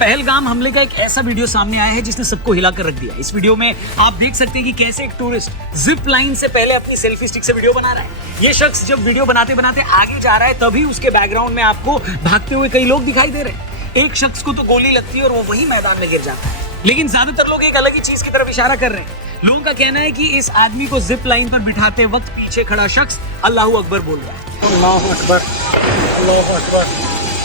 पहलगाम हमले का एक ऐसा वीडियो सामने आया है जिसने सबको हिलाकर रख दिया। इस वीडियो में आप देख सकते हैं कि कैसे एक टूरिस्ट जिप लाइन से पहले अपनी सेल्फी स्टिक से वीडियो बना रहा है। ये शख्स जब वीडियो बनाते बनाते आगे जा रहा है तभी उसके बैकग्राउंड में आपको भागते हुए कई लोग दिखाई दे रहे हैं। एक शख्स को तो गोली लगती है और वो वही मैदान में गिर जाता है। लेकिन ज्यादातर लोग एक अलग ही चीज की तरफ इशारा कर रहे हैं। लोगों का कहना है कि इस आदमी को जिप लाइन पर बिठाते वक्त पीछे खड़ा शख्स अल्लाहू अकबर बोल रहा है। अल्लाहू अकबर, अल्लाहू अकबर,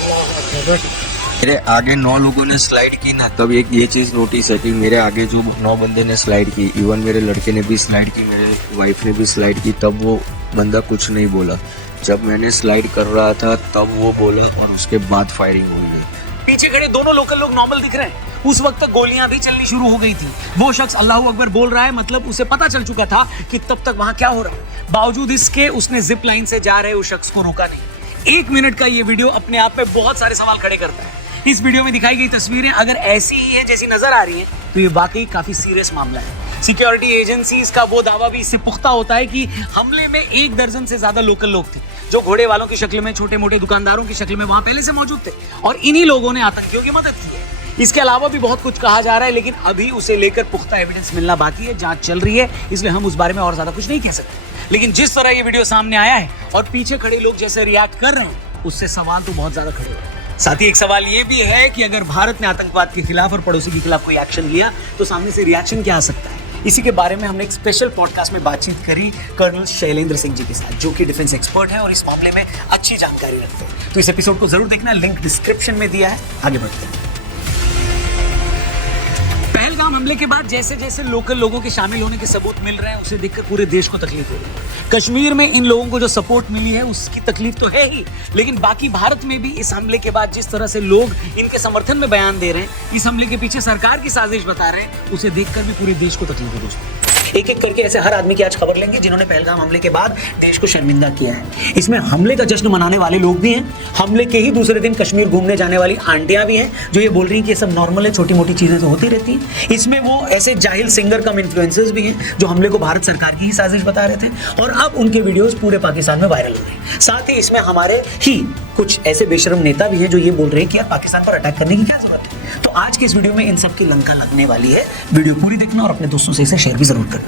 अल्लाहू अकबर। मेरे आगे 9 लोगों ने स्लाइड की ना, तब एक ये चीज़ नोटिस है कि मेरे आगे जो 9 बंदे ने स्लाइड की, इवन मेरे लड़के ने भी स्लाइड की, मेरे वाइफ ने भी स्लाइड की, तब वो बंदा कुछ नहीं बोला। जब मैंने स्लाइड कर रहा था तब वो बोला और उसके बाद फायरिंग हुई है। पीछे खड़े दोनों लोकल लोग नॉर्मल दिख रहे हैं। उस वक्त तक गोलियां भी चलनी शुरू हो गई थी। वो शख्स अल्लाहू अकबर बोल रहा है, मतलब उसे पता चल चुका था कि तब तक वहां क्या हो रहा है। बावजूद इसके उसने जिप लाइन से जा रहे उस शख्स को रोका नहीं। 1 मिनट का ये वीडियो अपने आप में बहुत सारे सवाल खड़े करता है। इस वीडियो में दिखाई गई तस्वीरें अगर ऐसी ही है जैसी नजर आ रही हैं तो ये वाकई काफी सीरियस मामला है। सिक्योरिटी एजेंसीज का वो दावा भी इससे पुख्ता होता है कि हमले में 1 दर्जन से ज्यादा लोकल लोग थे जो घोड़े वालों की शक्ल में, छोटे मोटे दुकानदारों की शक्ल में वहां पहले से मौजूद थे और इन्हीं लोगों ने आतंकियों की मदद की है। इसके अलावा भी बहुत कुछ कहा जा रहा है, लेकिन अभी उसे लेकर पुख्ता एविडेंस मिलना बाकी है। जांच चल रही है, इसलिए हम उस बारे में और ज्यादा कुछ नहीं कह सकते। लेकिन जिस तरह ये वीडियो सामने आया है और पीछे खड़े लोग जैसे रिएक्ट कर रहे हैं, उससे सवाल तो बहुत ज्यादा खड़े हो रहे हैं। साथ ही एक सवाल ये भी है कि अगर भारत ने आतंकवाद के खिलाफ और पड़ोसी के खिलाफ कोई एक्शन लिया तो सामने से रिएक्शन क्या आ सकता है। इसी के बारे में हमने एक स्पेशल पॉडकास्ट में बातचीत करी कर्नल शैलेंद्र सिंह जी के साथ, जो कि डिफेंस एक्सपर्ट है और इस मामले में अच्छी जानकारी रखते हैं। तो इस एपिसोड को जरूर देखना, लिंक डिस्क्रिप्शन में दिया है। आगे बढ़ते हैं। पहलगाम हमले के बाद जैसे जैसे लोकल लोगों के शामिल होने के सबूत मिल रहे हैं, उसे देखकर पूरे देश को तकलीफ हो रही है। कश्मीर में इन लोगों को जो सपोर्ट मिली है उसकी तकलीफ तो है ही, लेकिन बाकी भारत में भी इस हमले के बाद जिस तरह से लोग इनके समर्थन में बयान दे रहे हैं, इस हमले के पीछे सरकार की साजिश बता रहे हैं, उसे देखकर भी पूरे देश को तकलीफ है दोस्तों। एक एक करके ऐसे हर आदमी की आज खबर लेंगे जिन्होंने पहलगाम हमले के बाद देश को शर्मिंदा किया है। इसमें हमले का जश्न मनाने वाले लोग भी हैं, हमले के ही दूसरे दिन कश्मीर घूमने जाने वाली आंटियां भी हैं जो ये बोल रही हैं कि ये सब नॉर्मल है, छोटी मोटी चीजें तो होती रहती हैं। इसमें वो ऐसे जाहिल सिंगर कम इन्फ्लुएंसर्स भी हैं जो हमले को भारत सरकार की ही साजिश बता रहे थे और अब उनके वीडियोस पूरे पाकिस्तान में वायरल हो रहे हैं। साथ ही इसमें हमारे ही कुछ ऐसे बेशरम नेता भी हैं जो ये बोल रहे हैं कि यार पाकिस्तान पर अटैक करने की क्या जरूरत है। तो आज की इस वीडियो में इन सब की लंका लगने वाली है। वीडियो पूरी देखना और अपने दोस्तों से इसे शेयर भी जरूर करना।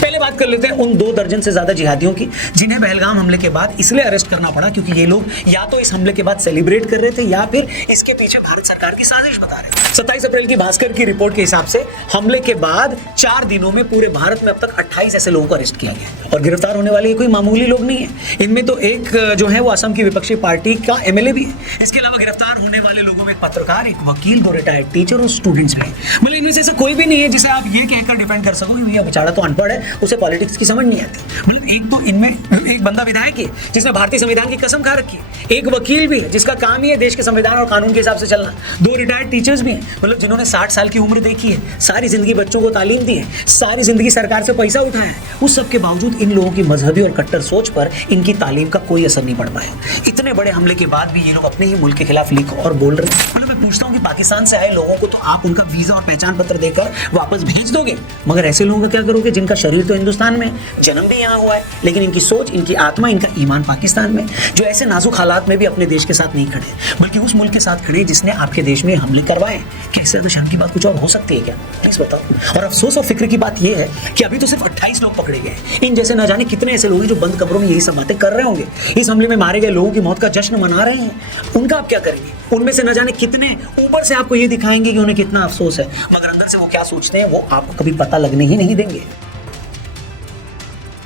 पहले बात कर लेते हैं उन 2 दर्जन से ज्यादा जिहादियों की जिन्हें पहलगाम हमले के बाद इसलिए अरेस्ट करना पड़ा क्योंकि ये लोग या तो इस हमले के बाद सेलिब्रेट कर रहे थे या फिर इसके पीछे भारत सरकार की साजिश बता रहे थे। 27 अप्रैल की भास्कर की रिपोर्ट के हिसाब से हमले के बाद 4 दिनों में पूरे भारत में अब तक 28 ऐसे लोगों को अरेस्ट किया गया और गिरफ्तार होने वाले कोई मामूली लोग नहीं है। इनमें तो एक जो है वो असम की विपक्षी पार्टी का MLA भी है। इसके अलावा गिरफ्तार होने वाले लोगों में एक पत्रकार, एक वकील, 2 रिटायर्ड टीचर और स्टूडेंट्स भी। मतलब इनमें से ऐसा कोई भी नहीं है जिसे आप ये कहकर डिफेंड कर सको कि भैया बेचारा तो अनपढ़ है, उसे पॉलिटिक्स की समझ नहीं आती। मतलब एक तो इनमें एक बंदा विधायक है जिसने भारतीय संविधान की कसम खा रखी है, एक वकील भी है जिसका काम ही है देश के संविधान और कानून के हिसाब से चलना, 2 रिटायर्ड टीचर्स भी हैं, मतलब जिन्होंने 60 साल की उम्र देखी है, सारी जिंदगी बच्चों को तालीम दी है, सारी जिंदगी सरकार से पैसा उठाया है। उस सब के बावजूद इन लोगों की मजहबी और कट्टर सोच पर इनकी तालीम का कोई असर नहीं पड़ पाया। इतने बड़े हमले के बाद भी ये लोग अपने ही मुल्क के खिलाफ लिख और बोल रहे हैं। मतलब मैं पूछता हूँ कि पाकिस्तान से आए लोगों को तो आप उनका वीजा और पहचान पत्र देकर वापस भेज दोगे, मगर ऐसे लोगों का क्या करोगे जिनका शरीर तो हिंदुस्तान में, जन्म भी यहाँ हुआ है, लेकिन इनकी सोच, इनकी आत्मा, इनका ईमान पाकिस्तान में, जो ऐसे नाजुक हालात में भी अपने देश के साथ नहीं खड़े बल्कि उस मुल्क के साथ खड़े जिसने आपके देश में हमले करवाए। कैसे तो शान की बात कुछ और हो सकती है क्या? प्लीज बताओ। और अफसोस और फिक्र की बात यह है कि अभी तो सिर्फ 28 लोग पकड़े गए। इन जैसे न जाने कितने ऐसे लोग हैं जो बंद कमरों में यही सब बातें कर रहे होंगे, इस हमले में मारे गए लोगों की मौत का जश्न मना रहे हैं। उनका आप क्या करेंगे? उनमें से न जाने कितने ऊपर से आपको ये दिखाएंगे कि उन्हें कितना अफसोस है, मगर अंदर से वो क्या सोचते हैं वो आपको कभी पता लगने ही नहीं देंगे।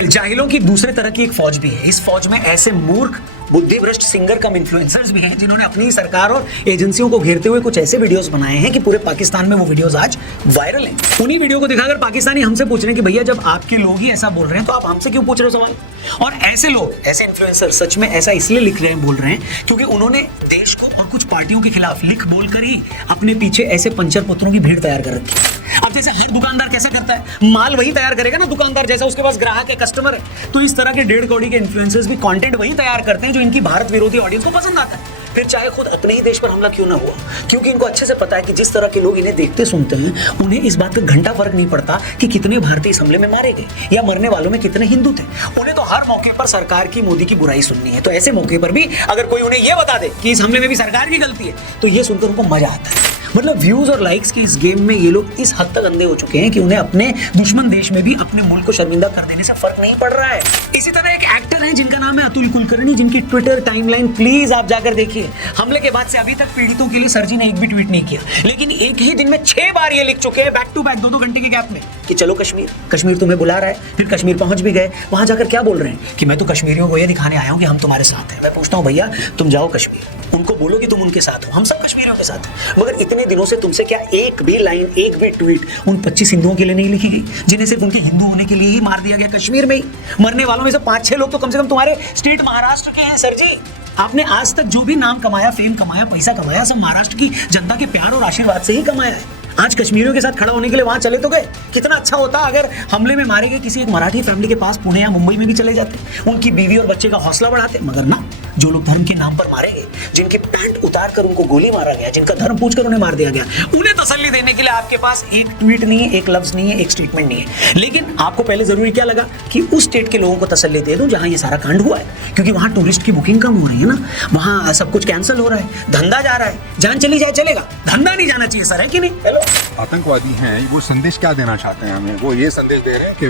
जाहिलों की दूसरे तरह की एक फौज भी है। इस फौज में ऐसे मूर्ख, बुद्धिभ्रष्ट सिंगर कम इन्फ्लुएंसर्स भी हैं जिन्होंने अपनी सरकार और एजेंसियों को घेरते हुए कुछ ऐसे वीडियोस बनाए हैं कि पूरे पाकिस्तान में वो वीडियोस आज वायरल हैं। उन्हीं वीडियो को दिखाकर पाकिस्तानी हमसे पूछ रहे हैं कि भैया जब आपके लोग ही ऐसा बोल रहे हैं तो आप हमसे क्यों पूछ रहे हो सवाल? और ऐसे लोग, ऐसे इन्फ्लुएंसर सच में ऐसा इसलिए लिख रहे हैं, बोल रहे हैं क्योंकि उन्होंने देश को और कुछ पार्टियों के खिलाफ लिख बोलकर ही अपने पीछे ऐसे पंचर पुत्रों की भीड़ तैयार कर रखी है। अब जैसे हर दुकानदार कैसा करता है, माल वही तैयार करेगा ना दुकानदार जैसा उसके पास ग्राहक है, कस्टमर है। तो इस तरह के 1.5 करोड़ के इन्फ्लुएंसर्स भी कंटेंट वही तैयार करते हैं जो इनकी भारत विरोधी ऑडियंस को पसंद आता है। फिर चाहे खुद अपने ही देश पर हमला क्यों ना हुआ, क्योंकि इनको अच्छे से पता है कि जिस तरह के लोग इन्हें देखते सुनते हैं उन्हें इस बात का घंटा फर्क नहीं पड़ता कि कितने भारतीय इस हमले में मारे गए या मरने वालों में कितने हिंदू थे। उन्हें तो हर मौके पर सरकार की, मोदी की बुराई सुननी है। तो ऐसे मौके पर भी अगर कोई उन्हें यह बता दे कि इस हमले में भी सरकार की गलती है तो ये सुनकर उनको मजा आता है। मतलब व्यूज और लाइक्स के इस गेम में ये लोग इस हद तक अंधे हो चुके हैं कि उन्हें अपने दुश्मन देश में भी अपने मुल्क को शर्मिंदा कर देने से फर्क नहीं पड़ रहा है। इसी तरह एक एक्टर है जिनका नाम है अतुल कुलकर्णी, जिनकी ट्विटर टाइमलाइन प्लीज आप जाकर देखिए। हमले के बाद से अभी तक पीड़ितों के लिए सर जी ने एक भी ट्वीट नहीं किया, लेकिन एक ही दिन में 6 बार ये लिख चुके हैं बैक टू बैक 2-2 घंटे के गैप में कि चलो कश्मीर, कश्मीर तुम्हें बुला रहा है। फिर कश्मीर पहुंच भी गए, वहां जाकर क्या बोल रहे हैं कि मैं तो कश्मीरियों को ये दिखाने आया हूं कि हम तुम्हारे साथ हैं। मैं पूछता हूं भैया तुम जाओ कश्मीर, उनको बोलो कि तुम उनके साथ हो, हम सब कश्मीरियों के साथ हैं। मगर इतने दिनों से तुमसे क्या एक भी लाइन, एक भी ट्वीट उन 25 हिंदुओं के लिए नहीं लिखी गई जिन्हें सिर्फ उनके हिंदू होने के लिए ही मार दिया गया कश्मीर में ही। मरने वालों में से 5-6 लोग तो कम से कम तुम्हारे स्टेट महाराष्ट्र के हैं सर जी। आपने आज तक जो भी नाम कमाया, फेम कमाया, पैसा कमाया, सब महाराष्ट्र की जनता के प्यार और आशीर्वाद से ही कमाया है। आज कश्मीरियों के साथ खड़ा होने के लिए वहां चले तो गए। कितना अच्छा होता अगर हमले में मारे गए किसी एक मराठी फैमिली के पास पुणे या मुंबई में भी चले जाते, उनकी बीवी और बच्चे का हौसला बढ़ाते। मगर ना, जो लोग धर्म के नाम पर मारे गए, जिनकी पैंट उतार कर उनको गोली मारा गया, जिनका धर्म पूछकर उन्हें मार दिया गया, उन्हें तसल्ली देने के लिए आपके पास एक ट्वीट नहीं है, एक लफ्ज नहीं है, एक स्टेटमेंट नहीं है। लेकिन आपको पहले जरूरी क्या लगा कि उस स्टेट के लोगों को तसल्ली दे दूं जहां ये सारा कांड हुआ है, क्योंकि वहां टूरिस्ट की बुकिंग कम हो रही है ना, वहां सब कुछ कैंसिल हो रहा है, धंधा जा रहा है। जान चली जाए चलेगा, धंधा नहीं जाना चाहिए सर, है कि नहीं? हेलो, आतंकवादी हैं वो संदेश क्या देना चाहते हैं हमें? वो ये संदेश दे रहे हैं कि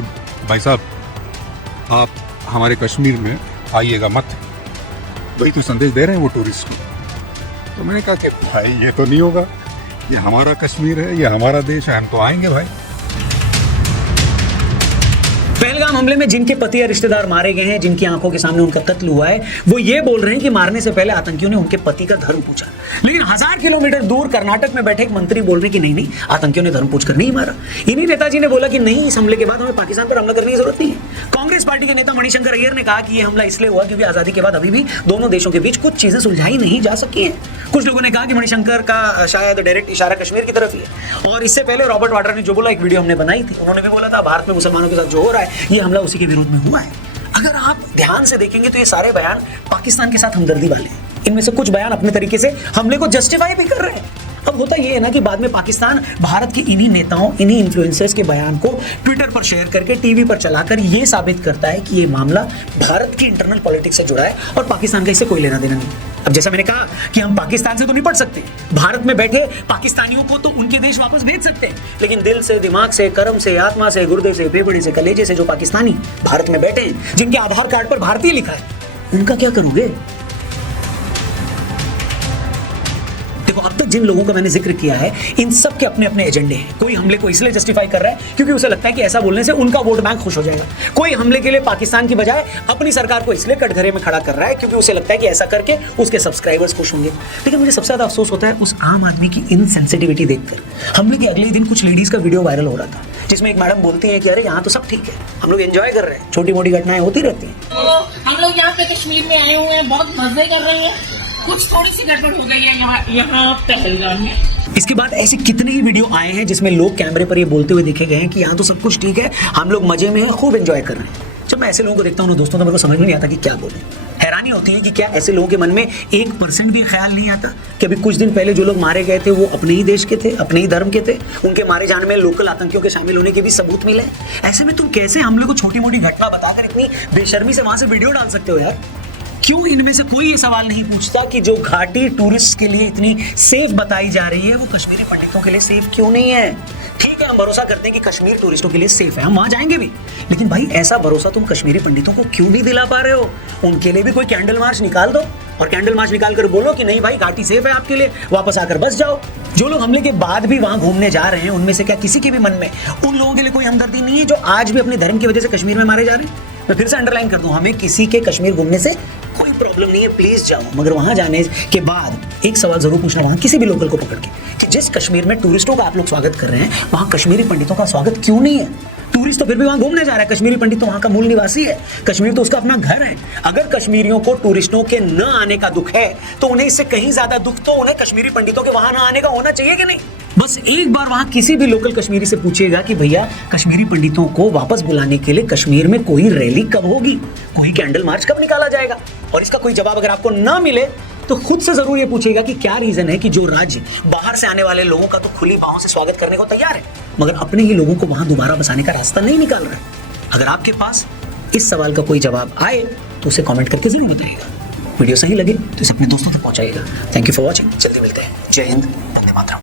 भाई साहब आप हमारे कश्मीर में आइएगा मत, वही तो संदेश दे रहे हैं वो टूरिस्ट को। तो मैंने कहा कि भाई ये तो नहीं होगा, ये हमारा कश्मीर है, ये हमारा देश है, हम तो आएंगे भाई। पहलगाम हमले में जिनके पति या रिश्तेदार मारे गए हैं, जिनकी आंखों के सामने उनका कत्ल हुआ है, वो ये बोल रहे हैं कि मारने से पहले आतंकियों ने उनके पति का धर्म पूछा। लेकिन 1000 किलोमीटर दूर कर्नाटक में बैठे एक मंत्री बोल रहे कि नहीं नहीं, आतंकियों ने धर्म पूछकर नहीं मारा। इन्हीं नेताजी ने बोला कि नहीं, इस हमले के बाद हमें पाकिस्तान पर हमला करने की जरूरत नहीं है। कांग्रेस पार्टी के नेता मणिशंकर अय्यर ने कहा कि यह हमला इसलिए हुआ क्योंकि आजादी के बाद अभी भी दोनों देशों के बीच कुछ चीजें सुलझाई नहीं जा सकी हैं। कुछ लोगों ने कहा कि मणिशंकर का शायद डायरेक्ट इशारा कश्मीर की तरफ ही है। और इससे पहले रॉबर्ट वाड्रा ने जो बोला, एक वीडियो हमने बनाई थी, उन्होंने भी बोला था भारत में मुसलमानों के साथ जो हो रहा है ये हमला उसी के विरोध में हुआ है। अगर आप ध्यान से देखेंगे तो ये सारे बयान पाकिस्तान के साथ हमदर्दी वाले हैं। इनमें से कुछ बयान अपने तरीके से हमले को जस्टिफाई भी कर रहे हैं। अब होता ये है ना कि बाद में पाकिस्तान भारत के इन्हीं नेताओं, इन्हीं इन्फ्लुएंसर्स के बयान को ट्विटर पर शेयर करके, टीवी पर चलाकर ये साबित करता है कि ये मामला भारत की इंटरनल पॉलिटिक्स से जुड़ा है और पाकिस्तान का इससे कोई लेना देना नहीं। अब जैसा मैंने कहा कि हम पाकिस्तान से तो निपट सकते हैं, भारत में बैठे पाकिस्तानियों को तो उनके देश वापस भेज सकते हैं, लेकिन दिल से, दिमाग से, कर्म से, आत्मा से, गुर्दे से, फेफड़े से, कलेजे से जो पाकिस्तानी भारत में बैठे हैं, जिनके आधार कार्ड पर भारतीय लिखा है, उनका क्या करोगे? देखो, अब तक जिन लोगों का मैंने जिक्र किया है, इन सब के अपने अपने एजेंडे हैं। कोई हमले को इसलिए जस्टिफाई कर रहा है क्योंकि उसे लगता है कि ऐसा बोलने से उनका वोट बैंक खुश हो जाएगा। कोई हमले के लिए पाकिस्तान की बजाय अपनी सरकार को इसलिए कटघरे में खड़ा कर रहा है क्योंकि उसे लगता है कि ऐसा करके उसके सब्सक्राइबर्स खुश होंगे। लेकिन मुझे सबसे ज्यादा अफसोस होता है उस आम आदमी की इनसेंसिटिविटी देखकर। हमले के अगले दिन कुछ लेडीज का वीडियो वायरल हो रहा था जिसमें एक मैडम बोलती है कि अरे यहाँ तो सब ठीक है, हम लोग एंजॉय कर रहे हैं, छोटी मोटी घटनाएं होती रहती हैं। तो हम लोग यहाँ पे कश्मीर में आए हुए हैं, बहुत मजे कर रहे हैं। कुछ थोड़ी सी गड़बड़ हो गई है यहाँ पहलगाम में। इसके बाद ऐसे कितने ही वीडियो आए हैं जिसमें लोग कैमरे पर ये बोलते हुए देखे गए हैं कि यहाँ तो सब कुछ ठीक है, हम लोग मजे में हैं, खूब एंजॉय कर रहे हैं। जब मैं ऐसे लोगों को देखता हूँ ना दोस्तों, तो मेरे को समझ में नहीं आता कि क्या बोले। हैरानी होती है कि क्या ऐसे लोगों के मन में 1% भी ख्याल नहीं आता कि अभी कुछ दिन पहले जो लोग मारे गए थे वो अपने ही देश के थे, अपने ही धर्म के थे, उनके मारे जाने में लोकल आतंकियों के शामिल होने के भी सबूत मिले। ऐसे में तुम कैसे हमले को छोटी मोटी घटना बताकर इतनी बेशर्मी से वहां से वीडियो डाल सकते हो यार? क्यों इनमें से कोई ये सवाल नहीं पूछता कि जो घाटी टूरिस्ट के लिए इतनी सेफ बताई जा रही है वो कश्मीरी पंडितों के लिए सेफ क्यों नहीं है? ठीक है, हम भरोसा करते हैं कि कश्मीर टूरिस्टों के लिए सेफ है, हम वहां जाएंगे भी, लेकिन भाई ऐसा भरोसा तुम कश्मीरी पंडितों को क्यों नहीं दिला पा रहे हो? उनके लिए भी कोई कैंडल मार्च निकाल दो और कैंडल मार्च निकाल कर बोलो कि नहीं भाई घाटी सेफ है आपके लिए, वापस आकर बस जाओ। जो लोग हमले के बाद भी वहां घूमने जा रहे हैं उनमें से क्या किसी के भी मन में उन लोगों के लिए कोई हमदर्दी नहीं है जो आज भी अपने धर्म की वजह से कश्मीर में मारे जा रहे हैं? मैं फिर से अंडरलाइन कर दूं, हमें किसी के कश्मीर घूमने से कोई प्रॉब्लम नहीं है, प्लीज जाओ, मगर वहां जाने के बाद एक सवाल जरूर पूछना वहां किसी भी लोकल को पकड़ के कि जिस कश्मीर में टूरिस्टों का आप लोग स्वागत कर रहे हैं वहां कश्मीरी पंडितों का स्वागत क्यों नहीं है? टूरिस्ट तो फिर भी वहां घूमने जा रहा है, कश्मीरी पंडित तो वहां का मूल निवासी है, कश्मीर तो उसका अपना घर है। अगर कश्मीरियों को टूरिस्टों के न आने का दुख है तो उन्हें इससे कहीं ज्यादा दुख तो उन्हें कश्मीरी पंडितों के वहां न आने का होना चाहिए कि नहीं? बस एक बार वहां किसी भी लोकल कश्मीरी से पूछिएगा कि भैया कश्मीरी पंडितों को वापस बुलाने के लिए कश्मीर में कोई रैली कब होगी, कोई कैंडल मार्च कब निकाला जाएगा, और इसका कोई जवाब अगर आपको ना मिले तो खुद से जरूर ये पूछिएगा कि क्या रीजन है कि जो राज्य बाहर से आने वाले लोगों का तो खुली बाहों से स्वागत करने को तैयार है, मगर अपने ही लोगों को वहां दोबारा बसाने का रास्ता नहीं निकाल रहा है। अगर आपके पास इस सवाल का कोई जवाब आए तो उसे कमेंट करके जरूर बताइएगा। वीडियो सही लगे तो इसे अपने दोस्तों तक पहुंचाइएगा। Thank you for watching. जल्दी मिलते हैं। जय हिंद, वंदे मातरम।